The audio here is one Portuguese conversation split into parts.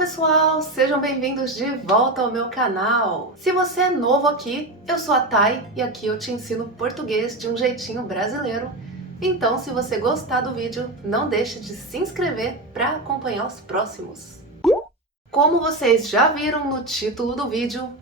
pessoal, sejam bem-vindos de volta ao meu canal. Se você é novo aqui, eu sou a Thay e aqui eu te ensino português de um jeitinho brasileiro. Então, se você gostar do vídeo, não deixe de se inscrever para acompanhar os próximos. Como vocês já viram no título do vídeo,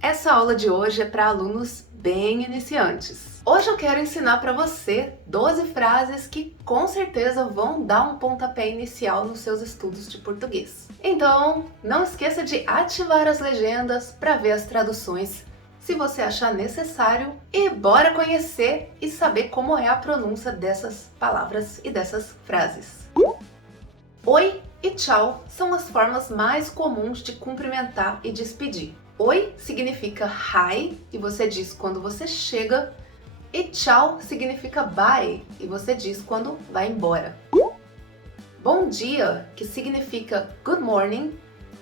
essa aula de hoje é para alunos bem iniciantes. Hoje eu quero ensinar para você 12 frases que com certeza vão dar um pontapé inicial nos seus estudos de português. Então, não esqueça de ativar as legendas para ver as traduções, se você achar necessário, e bora conhecer e saber como é a pronúncia dessas palavras e dessas frases. Oi e tchau são as formas mais comuns de cumprimentar e despedir. Oi significa hi, e você diz quando você chega, e tchau significa bye, e você diz quando vai embora. Bom dia, que significa good morning,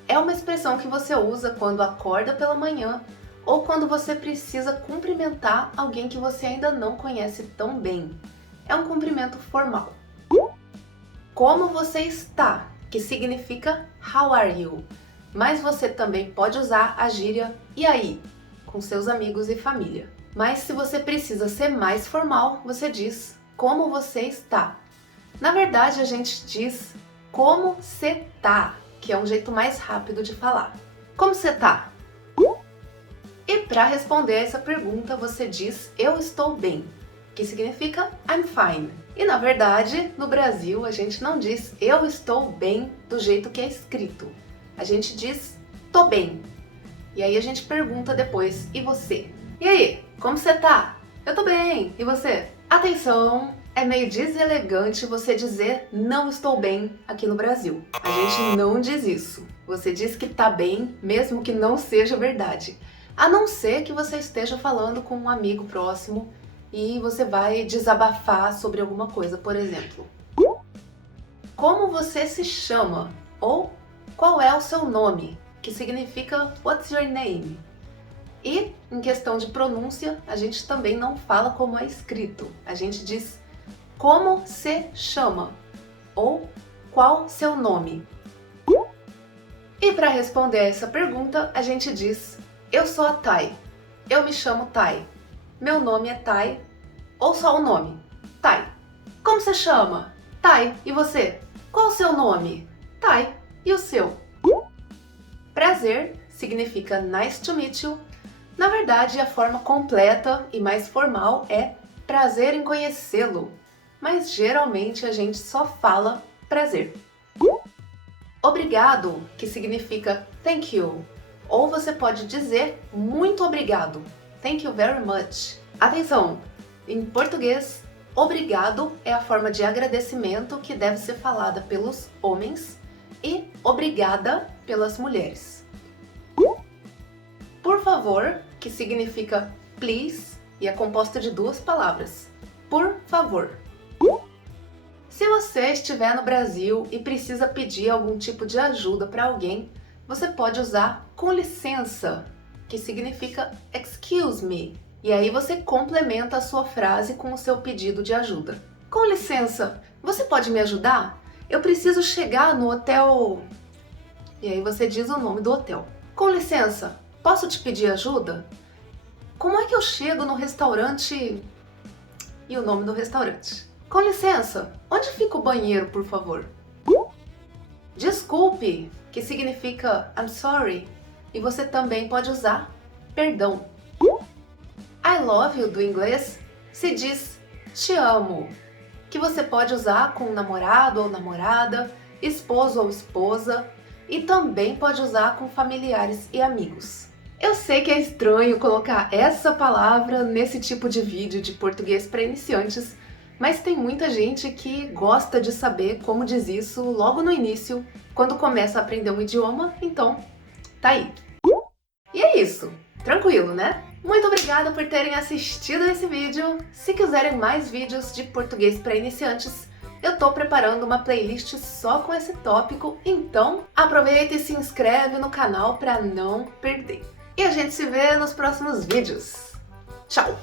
é uma expressão que você usa quando acorda pela manhã ou quando você precisa cumprimentar alguém que você ainda não conhece tão bem. É um cumprimento formal. Como você está, que significa how are you, mas você também pode usar a gíria e aí, com seus amigos e família. Mas se você precisa ser mais formal, você diz como você está. Na verdade, a gente diz como cê tá, que é um jeito mais rápido de falar. Como você tá? E para responder essa pergunta, você diz eu estou bem, que significa I'm fine. E na verdade, no Brasil, a gente não diz eu estou bem do jeito que é escrito. A gente diz tô bem. E aí a gente pergunta depois, e você? E aí, como você tá? Eu tô bem, e você? Atenção! É meio deselegante você dizer não estou bem aqui no Brasil. A gente não diz isso. Você diz que tá bem, mesmo que não seja verdade. A não ser que você esteja falando com um amigo próximo e você vai desabafar sobre alguma coisa, por exemplo. Como você se chama? Ou qual é o seu nome? Que significa what's your name? E, em questão de pronúncia, a gente também não fala como é escrito. A gente diz como se chama ou qual seu nome. E para responder essa pergunta, a gente diz eu sou a Thay, eu me chamo Thay, meu nome é Thay, ou só o nome, Thay. Como você chama? Thay, e você? Qual o seu nome? Thay, e o seu? Prazer significa nice to meet you. Na verdade, a forma completa e mais formal é prazer em conhecê-lo, mas geralmente a gente só fala prazer. Obrigado, que significa thank you, ou você pode dizer muito obrigado, thank you very much. Atenção, em português, obrigado é a forma de agradecimento que deve ser falada pelos homens e obrigada pelas mulheres. Por favor, que significa please e é composta de duas palavras, por favor. Se você estiver no Brasil e precisa pedir algum tipo de ajuda para alguém, você pode usar com licença, que significa excuse me. E aí você complementa a sua frase com o seu pedido de ajuda. Com licença, você pode me ajudar? Eu preciso chegar no hotel... E aí você diz o nome do hotel. Com licença, posso te pedir ajuda? Como é que eu chego no restaurante... E o nome do restaurante. Com licença, onde fica o banheiro, por favor? Desculpe, que significa I'm sorry, e você também pode usar perdão. I love you, do inglês, se diz te amo, que você pode usar com namorado ou namorada, esposo ou esposa, e também pode usar com familiares e amigos. Eu sei que é estranho colocar essa palavra nesse tipo de vídeo de português para iniciantes, mas tem muita gente que gosta de saber como diz isso logo no início, quando começa a aprender um idioma, então tá aí. E é isso, tranquilo, né? Muito obrigada por terem assistido esse vídeo. Se quiserem mais vídeos de português para iniciantes, eu tô preparando uma playlist só com esse tópico, então aproveita e se inscreve no canal para não perder. E a gente se vê nos próximos vídeos. Tchau!